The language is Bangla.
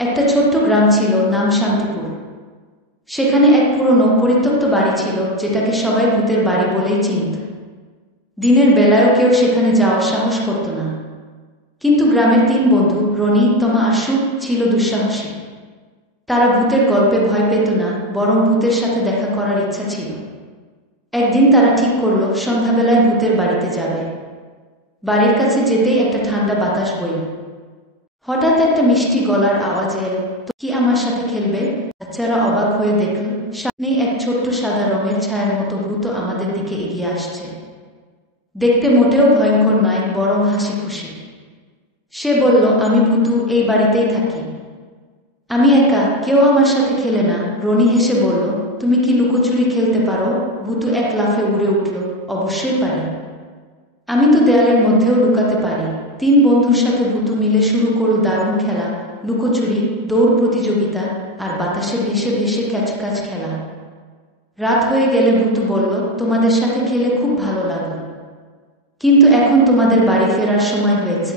একটা ছোট্ট গ্রাম ছিল, নাম শান্তিপুর। সেখানে এক পুরনো পরিত্যক্ত বাড়ি ছিল, যেটাকে সবাই ভূতের বাড়ি বলেই চিনত। দিনের বেলায়ও কেউ সেখানে যাওয়ার সাহস করত না। কিন্তু গ্রামের তিন বন্ধু, রনি, তমা আর সুখ, ছিল দুঃসাহসী। তারা ভূতের গল্পে ভয় পেত না, বরং ভূতের সাথে দেখা করার ইচ্ছা ছিল। একদিন তারা ঠিক করল সন্ধ্যাবেলায় ভূতের বাড়িতে যাবে। বাড়ির কাছে যেতেই একটা ঠান্ডা বাতাস বইল। হঠাৎ একটা মিষ্টি গলার আওয়াজ এলো, তো কি আমার সাথে খেলবে? বাচ্চারা অবাক হয়ে দেখল সামনেই এক ছোট্ট সাদা রঙের ছায়ার মতো ভূত আমাদের দিকে এগিয়ে আসছে। দেখতে মোটেও ভয়ঙ্কর নয়, বরং হাসি খুশি। সে বলল, আমি ভূতু, এই বাড়িতেই থাকি। আমি একা, কেউ আমার সাথে খেলে না। রনি হেসে বলল, তুমি কি লুকোচুরি খেলতে পারো? ভূতু এক লাফে উড়ে উঠল, অবশ্যই পারি। আমি তো দেয়ালের মধ্যেও লুকাতে পারি। তিন বন্ধুর সাথে ভূতু মিলে শুরু করল দারুণ খেলা, লুকোচুরি, দৌড় প্রতিযোগিতা, আর বাতাসে ভেসে ভেসে ক্যাচক্যাচ খেলা। রাত হয়ে গেলে ভূতু বলল, তোমাদের সাথে খেলে খুব ভালো লাগলো, কিন্তু এখন তোমাদের বাড়ি ফেরার সময় হয়েছে।